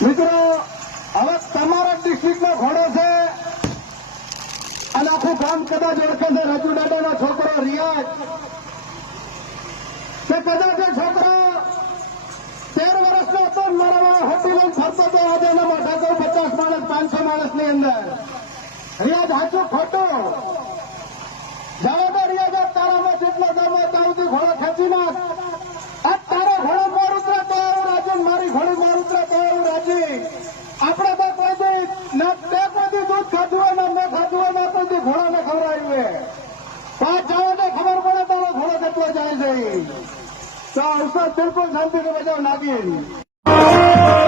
મિત્રો હવે તમારા ડિસ્ટ્રિક્ટનો ઘોડો છે અને આખું ગામ કદાચ ઓળખે છે રાજુ દાદાનો છોકરો રિયાજ કે કદાચ એ છોકરો 13 વર્ષનો હતો મારા હોટી લઈને ફરતો હતો આજે એના માથા 50 માણસ 500 માણસની અંદર રિયાજ સાચું ખોટું જવાબ રિયાજ તારામાં જેટલો દમ હોય ત્યાં સુધી ઘોડો ખેંચી નાખ આ તારો ઘોડો મોર ઉતરે તો આવું રાજી મારી ઘોડી મોર ઉતરે તો આવું રાજી આપણે તો કોઈ ના તે કોઈ દૂધ ખાધું હોય ને મેં ખાધું હોય ને કોઈ ઘોડાને ખવડાવ્યું પાંચ જવાને ખબર પડે તો ઘોડો કેટલો જાય છે તો અવસર બિલકુલ શાંતિથી બજાવ નાખી